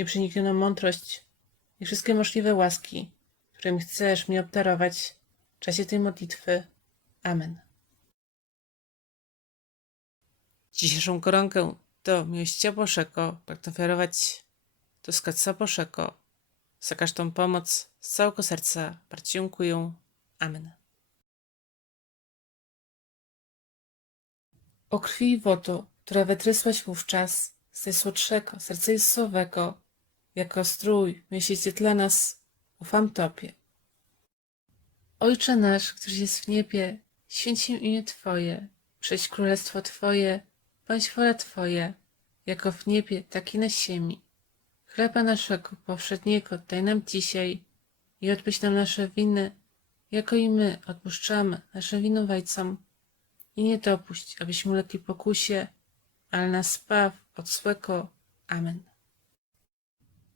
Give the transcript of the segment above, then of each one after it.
nieprzeniknioną mądrość i wszystkie możliwe łaski, którymi chcesz mnie obdarować w czasie tej modlitwy. Amen. Dzisiejszą koronkę do miłości Bożego pragnę ofiarować do Skotca Bożego. Za każdą pomoc z całego serca bardzo dziękuję. Amen. O krwi i wodo, która wytrysłaś wówczas z najsłodszego serca Jezusowego, jako strój miesięcy dla nas, ufam Tobie. Ojcze nasz, któryś jest w niebie, święć się imię Twoje, przyjdź królestwo Twoje, bądź wola Twoja, jako w niebie, tak i na ziemi. Chleba naszego powszedniego daj nam dzisiaj i odpuść nam nasze winy, jako i my odpuszczamy naszym winowajcom. I nie dopuść, abyśmy ulegli pokusie, ale nas zbaw od złego. Amen.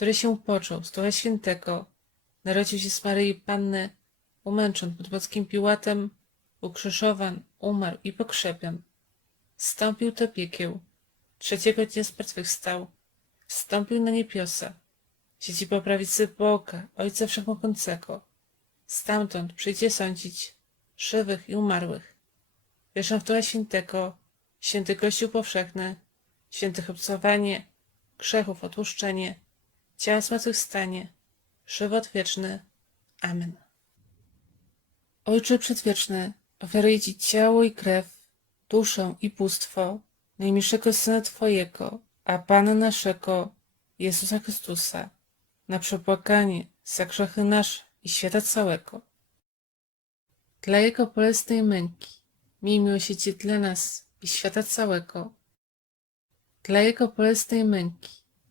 który się począł z Ducha Świętego, narodził się z Maryi Panny, umęczon pod Boskim Piłatem, ukrzyżowan, umarł i pokrzepion. Wstąpił do piekieł, trzeciego dnia zmartwychwstał, wstąpił na niebiosa, siedzi po prawicy Boga, Ojca Wszechmogącego. Stamtąd przyjdzie sądzić żywych i umarłych. Wierzę w Ducha Świętego, święty Kościół powszechny, świętych obcowanie, grzechów odpuszczenie, ciała zmartwychwstanie, żywot wieczny. Amen. Ojcze Przedwieczny, ofiaruję Ci ciało i krew, duszę i bóstwo najmilszego Syna Twojego, a Pana naszego, Jezusa Chrystusa, na przebłaganie za grzechy nasze i świata całego. Dla Jego bolesnej męki, miej miłosierdzie dla nas i świata całego. Dla Jego bolesnej męki,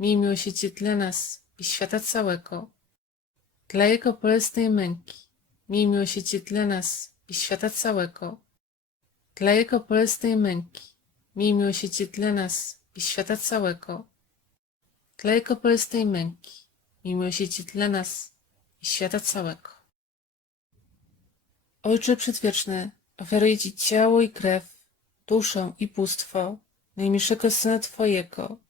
miej miłosierdzie dla nas i świata całego. Dla Jego bolesnej męki, miej miłosierdzie dla nas i świata całego. Dla Jego bolesnej męki, miej miłosierdzie dla nas i świata całego. Dla Jego bolesnej męki, miej miłosierdzie dla nas i świata całego. Ojcze Przedwieczny, ofiaruję Ci ciało i krew, duszę i bóstwo najmilszego Syna Twojego,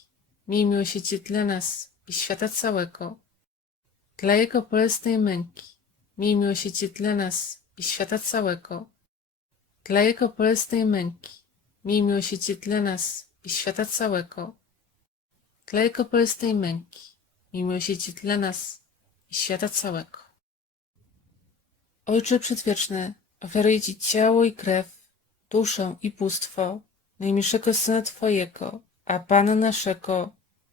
miej miłosierdzie dla nas i świata całego. Dla Jego bolesnej męki, miej miłosierdzie dla nas i świata całego. Dla Jego bolesnej męki, miej miłosierdzie dla nas i świata całego. Dla Jego bolesnej męki, miej miłosierdzie dla nas i świata całego. Ojcze Przedwieczny, ofiaruję Ci ciało i krew, duszę i bóstwo najmilszego Syna Twojego, a Pana naszego,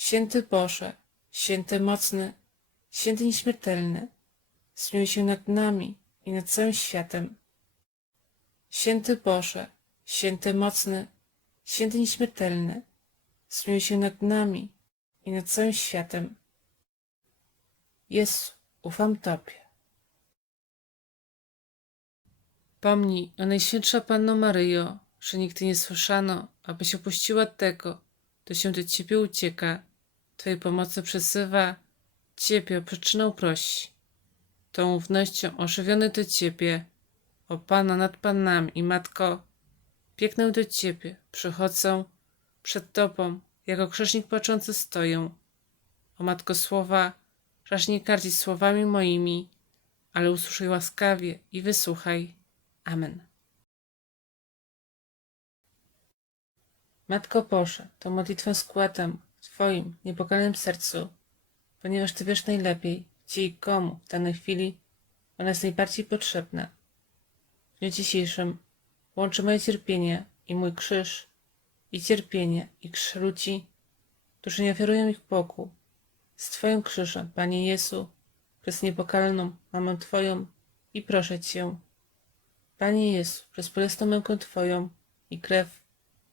Święty Boże, święty mocny, święty nieśmiertelny, zmiłuj się nad nami i nad całym światem. Święty Boże, święty mocny, święty nieśmiertelny, zmiłuj się nad nami i nad całym światem. Jezu, ufam Tobie. Pomnij, o Najświętsza Panno Maryjo, że nigdy nie słyszano, abyś opuściła tego, kto się do Ciebie ucieka, Twojej pomocy przesywa, Ciebie o przyczynę prosi. tą ufnością ożywiony do Ciebie, o Pana nad Panami i Matko, biegnę do Ciebie, przychodzę przed Tobą, jako grzesznik płaczący stoję. O Matko Słowa, raż nie kardzić słowami moimi, ale usłyszaj łaskawie i wysłuchaj. Amen. Matko Boże, tą modlitwę składam w Twoim niepokalanym sercu, ponieważ Ty wiesz najlepiej, gdzie i komu w danej chwili ona jest najbardziej potrzebna. W dniu dzisiejszym łączę moje cierpienie i mój krzyż, i cierpienie i krzyż ludzi, którzy nie ofiarują ich Bogu, z Twoim krzyżem, Panie Jezu, przez niepokalną Mamę Twoją i proszę Cię, Panie Jezu, przez bolesną mękę Twoją i krew,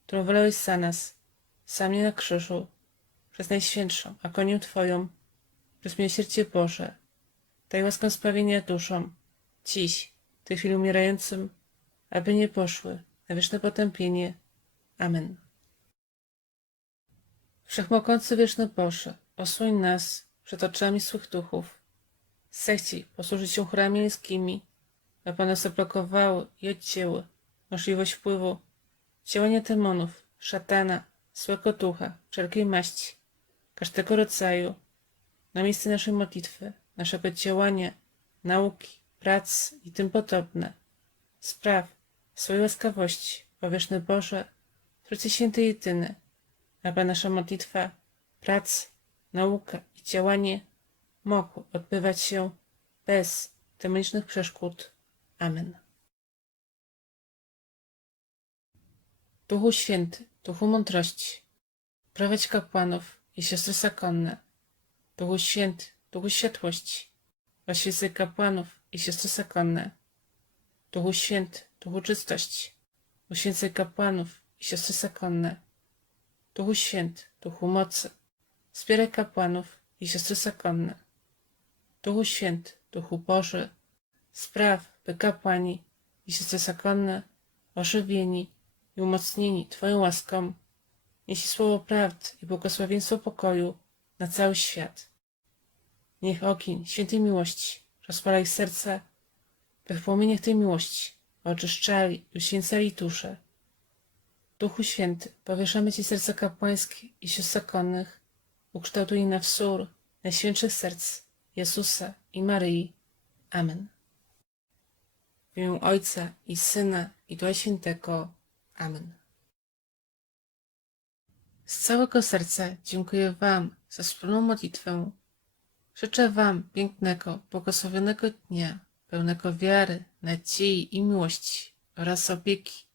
którą wylałeś za nas, sam mnie na krzyżu, przez Najświętszą agonię Twoją, przez miłosierdzie Boże, daj łaskę sprawienia duszom, dziś, w tej chwili umierającym, aby nie poszły na wieczne potępienie. Amen. Wszechmogący wieczny Boże, osłoń nas przed oczami złych duchów. Zechciej posłużyć się chórami aby one zablokowały i odcięły możliwość wpływu działania demonów, szatana, złego ducha, wszelkiej maści, każdego rodzaju, na miejsce naszej modlitwy, naszego działania, nauki, prac i tym podobne. Spraw swojej łaskawości, o wieczny Boże, Trójcy Święty Jedyny, aby nasza modlitwa, prac, nauka i działanie mogły odbywać się bez demonicznych przeszkód. Amen. Duchu Święty, Duchu Mądrości, prowadź kapłanów siostry zakonne. Duchu Święty, Duchu Światłości, oświecaj kapłanów i siostry zakonne. Duchu Święty, Duchu Czystości, uświęcaj kapłanów i siostry zakonne. Duchu Święty, Duchu Mocy, wspieraj kapłanów i siostry zakonne. Duchu Święty, Duchu Boży, spraw, by kapłani i siostry zakonne, ożywieni i umocnieni Twoją łaską, niesie słowo prawdy i błogosławieństwo pokoju na cały świat. Niech ogień świętej miłości rozpala ich serca, by w płomieniach tej miłości oczyszczali i uświęcali dusze. Duchu Święty, powieszamy Ci serca kapłańskie i sióstr ukształtuj na wzór najświętszych serc Jezusa i Maryi. Amen. W imię Ojca i Syna i Ducha Świętego. Amen. Z całego serca dziękuję Wam za wspólną modlitwę. Życzę Wam pięknego, błogosławionego dnia, pełnego wiary, nadziei i miłości oraz opieki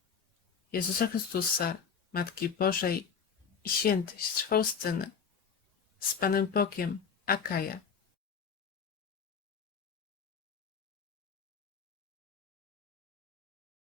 Jezusa Chrystusa, Matki Bożej i świętej Faustyny. Z Panem Bogiem, Akaja.